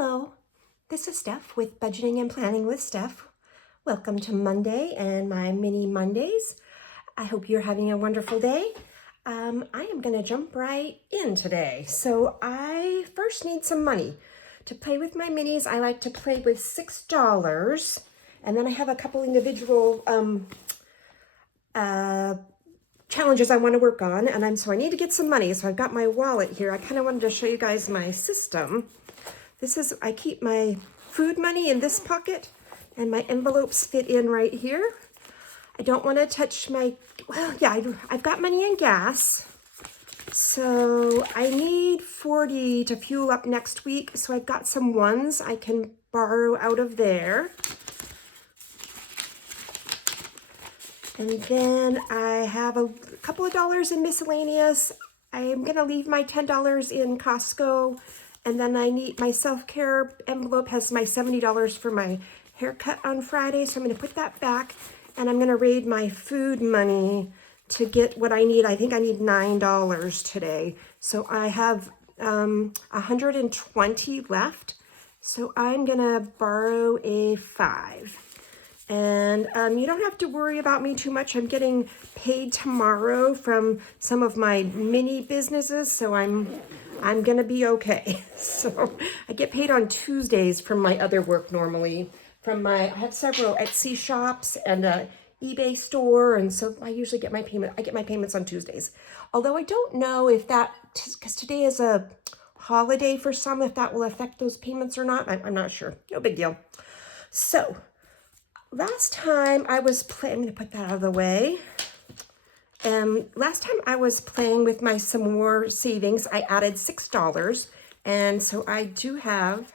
Hello, this is Steph with Budgeting and Planning with Steph. Welcome to Monday and my mini Mondays. I hope you're having a wonderful day. I am going to jump right in today. So I first need some money. To play with my minis, I like to play with $6. And then I have a couple individual challenges I want to work on. And so I need to get some money. So I've got my wallet here. I kind of wanted to show you guys my system. I keep my food money in this pocket and my envelopes fit in right here. I don't want to touch I've got money in gas. So I need 40 to fuel up next week. So I've got some ones I can borrow out of there. And then I have a couple of dollars in miscellaneous. I am going to leave my $10 in Costco. And then I need my self-care envelope has my $70 for my haircut on Friday. So I'm going to put that back and I'm going to raid my food money to get what I need. I think I need $9 today. So I have 120 left. So I'm going to borrow a 5. And you don't have to worry about me too much. I'm getting paid tomorrow from some of my mini businesses. So I'm gonna be okay. So I get paid on Tuesdays from my other work normally. I have several Etsy shops and a eBay store, and so I usually get my payment. I get my payments on Tuesdays. Although I don't know if because today is a holiday for some, if that will affect those payments or not. I'm not sure. No big deal. So last time I was playing, I'm gonna put that out of the way. Last time I was playing with my some more savings, I added $6. And so I do have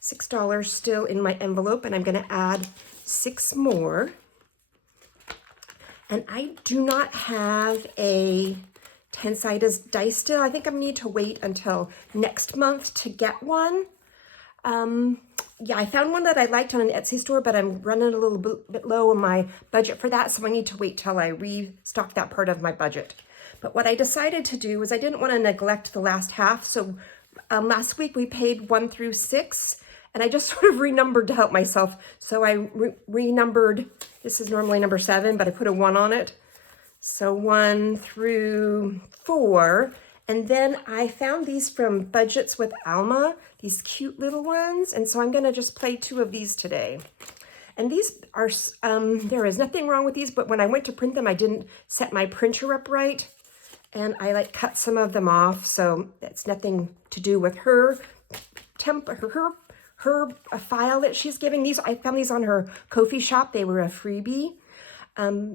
$6 still in my envelope, and I'm going to add 6 more. And I do not have a 10-sided dice still. I think I need to wait until next month to get one. Yeah, I found one that I liked on an Etsy store, but I'm running a little bit low on my budget for that, so I need to wait till I restock that part of my budget. But what I decided to do was I didn't want to neglect the last half, so last week we paid 1 through 6, and I just sort of renumbered to help myself. So I renumbered, this is normally number 7, but I put a 1 on it. So 1 through 4. And then I found these from Budgets with Elma, these cute little ones. And so I'm going to just play 2 of these today. And these are, there is nothing wrong with these, but when I went to print them, I didn't set my printer up right. And I cut some of them off. So that's nothing to do with her file that she's giving. I found these on her Ko-fi shop. They were a freebie.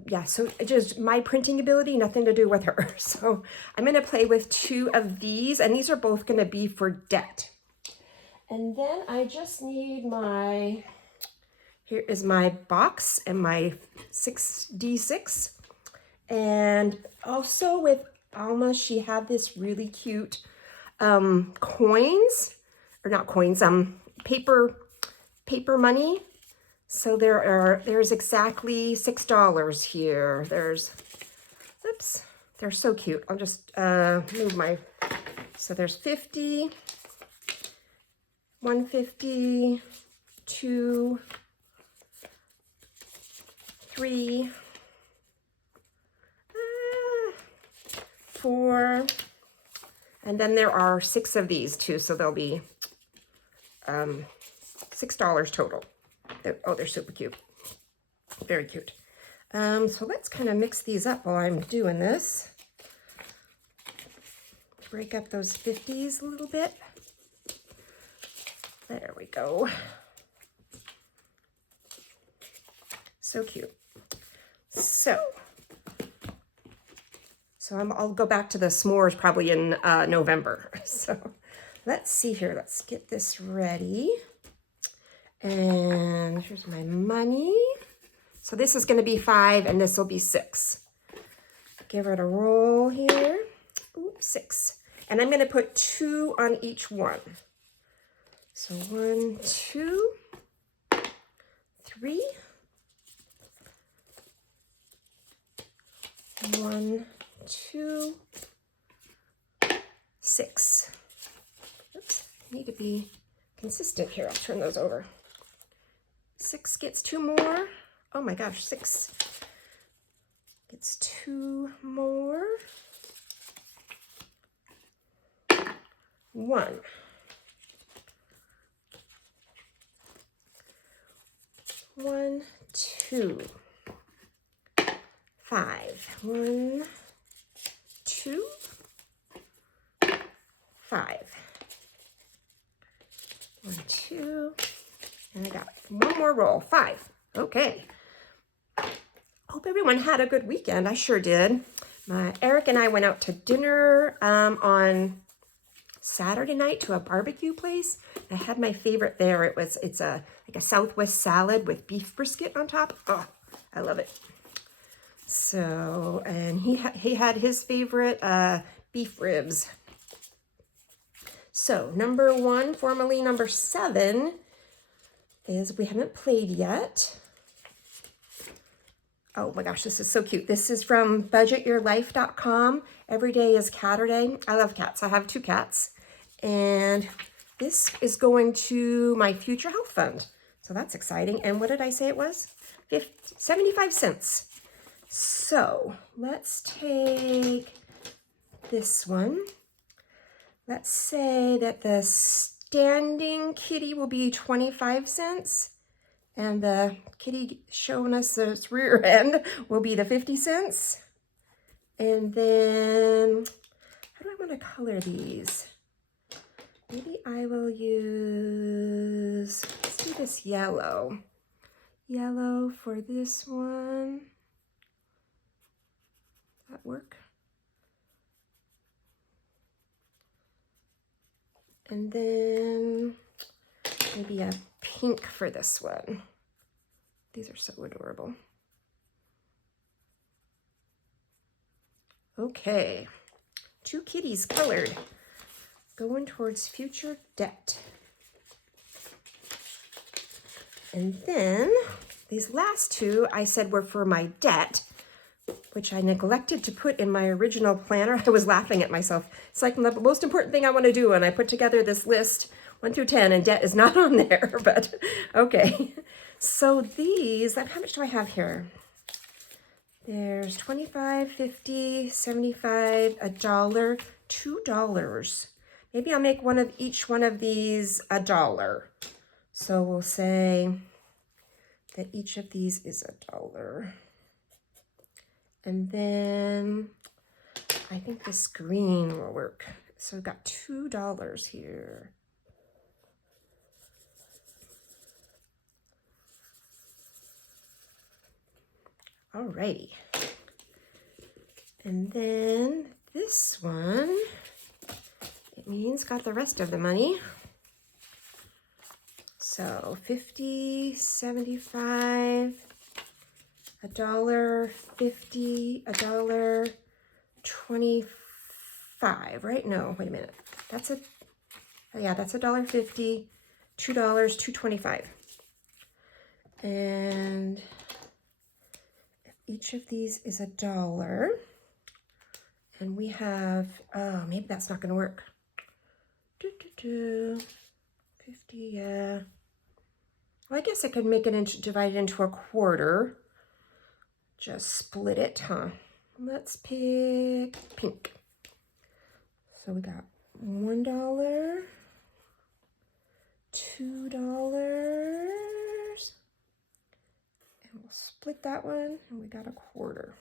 Yeah, so just my printing ability, nothing to do with her. So I'm going to play with 2 of these, and these are both going to be for debt. And then I just need here is my box and my 6D6. And also with Alma, she had this really cute paper money. So there's exactly $6 here. Oops, they're so cute. I'll just move so there's 50, 150, 2, 3, 4, and then there are 6 of these too. So there'll be $6 total. They're super cute. Very cute. So let's kind of mix these up while I'm doing this. Break up those 50s a little bit. There we go. So cute. So I'll go back to the s'mores probably in November. So let's see here. Let's get this ready. And here's my money. So this is going to be 5 and this will be 6. Give it a roll here. Ooh, 6. And I'm going to put 2 on each one. So 1, 2, 3. 1, 2, 6. Oops, I need to be consistent here. I'll turn those over. 6 gets 2 more. Oh my gosh, 6 gets 2 more. 1. 1, 2, 5. 1, 2, 5. 1, 2, and I got one more roll. 5. Okay. Hope everyone had a good weekend. I sure did. Eric and I went out to dinner on Saturday night to a barbecue place. I had my favorite there. It's like a Southwest salad with beef brisket on top. Oh, I love it. So, and he had his favorite beef ribs. So number 1, formerly number 7, is we haven't played yet. Oh my gosh, this is so cute. This is from budgetyourlife.com. Every day is Catterday. I love cats. I have 2 cats. And this is going to my future health fund. So that's exciting. And what did I say it was? 75 cents. So let's take this one. Let's say that the standing kitty will be 25 cents. And the kitty showing us its rear end will be the 50 cents. And then, how do I want to color these? Maybe I will use, let's do this yellow. Yellow for this one. Does that work? And then maybe a pink for this one. These are so adorable. Okay, 2 kitties colored. Going towards future debt. And then these last 2 I said were for my debt, which I neglected to put in my original planner. I was laughing at myself. It's like the most important thing I want to do, and I put together this list 1 through 10, and debt is not on there, but okay. So these, how much do I have here? There's 25, 50, 75, $1, $2. Maybe I'll make each one of these $1. So we'll say that each of these is $1. And then I think this green will work. So we've got $2 here. Alrighty. And then this one, it means got the rest of the money. So 50, 75, $1, 50, $1, 25, right? No, wait a minute. That's $1.50, $2, $2.25. And each of these is $1. And we have, oh, maybe that's not going to work. 50, yeah. Well, I guess I could make it divide it into a quarter. Just split it, huh? Let's pick pink. So we got $1, $2, and we'll split that one, and we got a quarter.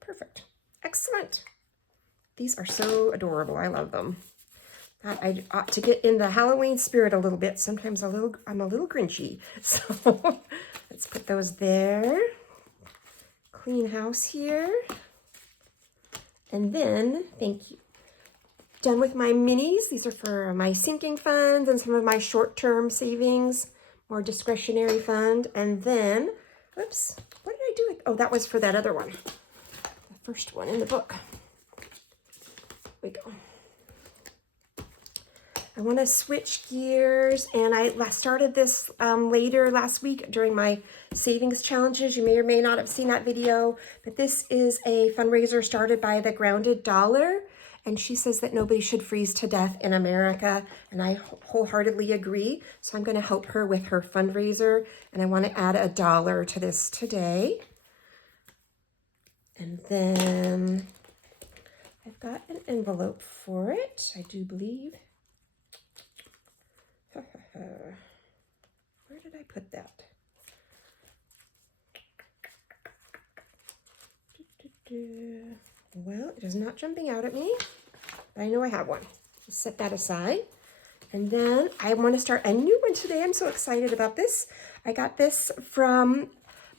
Perfect. Excellent. These are so adorable. I love them. I ought to get in the Halloween spirit a little bit. Sometimes I'm a little grinchy. So let's put those there. Clean house here. And then, thank you. Done with my minis. These are for my sinking funds and some of my short-term savings, more discretionary fund. And then, oops, what did I do? Oh, that was for that other one. The first one in the book. Here we go. I want to switch gears, and I started this later last week during my savings challenges. You may or may not have seen that video, but this is a fundraiser started by the Grounded Dollar, and she says that nobody should freeze to death in America, and I wholeheartedly agree. So I'm going to help her with her fundraiser, and I want to add $1 to this today. And then I've got an envelope for it, I do believe. Where did I put that? Well, it is not jumping out at me, but I know I have one. Just set that aside. And then I want to start a new one today. I'm so excited about this. I got this from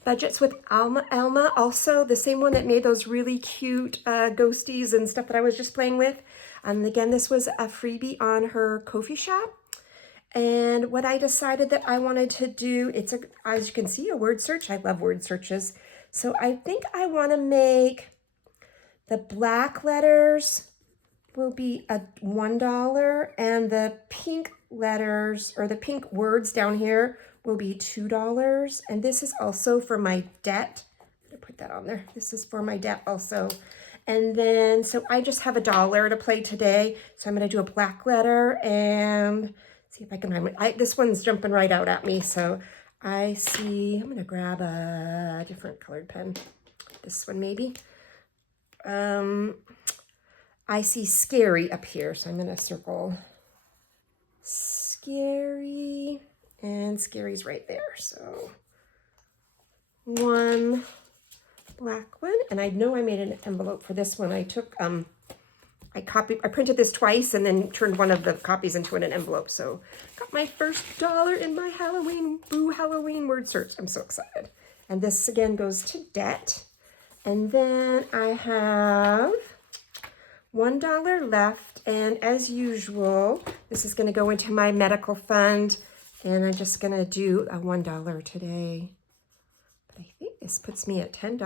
Budgets with Elma, also the same one that made those really cute ghosties and stuff that I was just playing with. And again, this was a freebie on her Ko-fi shop. And what I decided that I wanted to do, it's, as you can see, a word search. I love word searches. So I think I want to make the black letters will be $1, and the pink letters, or the pink words down here, will be $2. And this is also for my debt. I'm gonna put that on there. This is for my debt also. And then, so I just have $1 to play today. So I'm gonna do a black letter and see if I can find one. This one's jumping right out at me. So I see, I'm gonna grab a different colored pen. This one maybe. I see scary up here, so I'm gonna circle scary, and scary's right there. So one black one, and I know I made an envelope for this one. I took, I printed this twice and then turned one of the copies into an envelope. So got my first $1 in my Halloween word search. I'm so excited. And this again goes to debt. And then I have $1 left, and as usual, this is going to go into my medical fund, and I'm just going to do a $1 today. But I think this puts me at $10.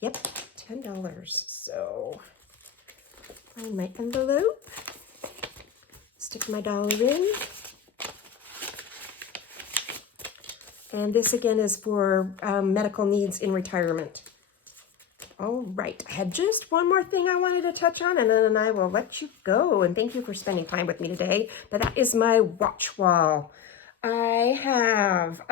Yep, $10. So find my envelope, stick my $1 in. And this again is for medical needs in retirement. All right, I had just one more thing I wanted to touch on, and then I will let you go. And thank you for spending time with me today. But that is my watch wall. I have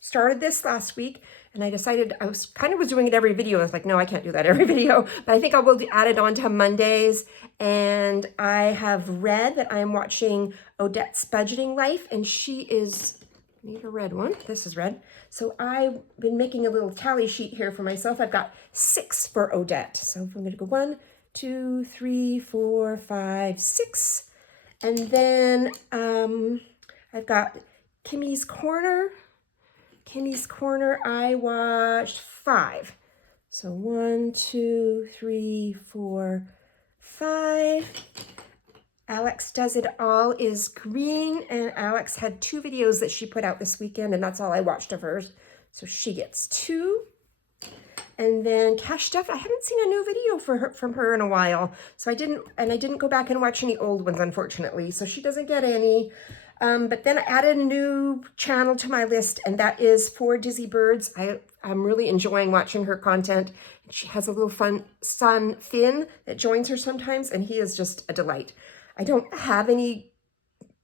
started this last week, and I decided I was doing it every video. I was like, no, I can't do that every video. But I think I will add it on to Mondays. And I have read that I'm watching Odette's Budgeting Life, and she is... Need a red one. This is red. So I've been making a little tally sheet here for myself. I've got 6 for Odette. So I'm going to go 1, 2, 3, 4, 5, 6. And then I've got Kimmy's Corner. Kimmy's Corner, I watched 5. So 1, 2, 3, 4, 5. Alex Does It All is green, and Alex had 2 videos that she put out this weekend, and that's all I watched of hers. So she gets 2. And then Cash Stuff, I haven't seen a new video from her in a while. So I didn't go back and watch any old ones, unfortunately. So she doesn't get any. But then I added a new channel to my list, and that is for Dizzy Birds. I'm really enjoying watching her content. She has a little fun son, Finn, that joins her sometimes, and he is just a delight. I don't have any,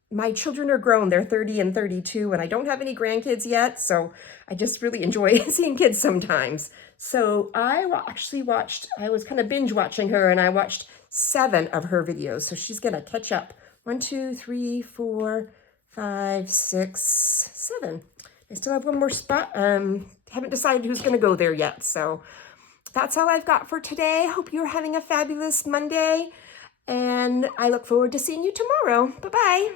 my children are grown, they're 30 and 32, and I don't have any grandkids yet, so I just really enjoy seeing kids sometimes. So I actually watched, I was kind of binge watching her, and I watched 7 of her videos, so she's gonna catch up. 1, 2, 3, 4, 5, 6, 7. I still have one more spot. Haven't decided who's gonna go there yet, so that's all I've got for today. Hope you're having a fabulous Monday. And I look forward to seeing you tomorrow. Bye-bye.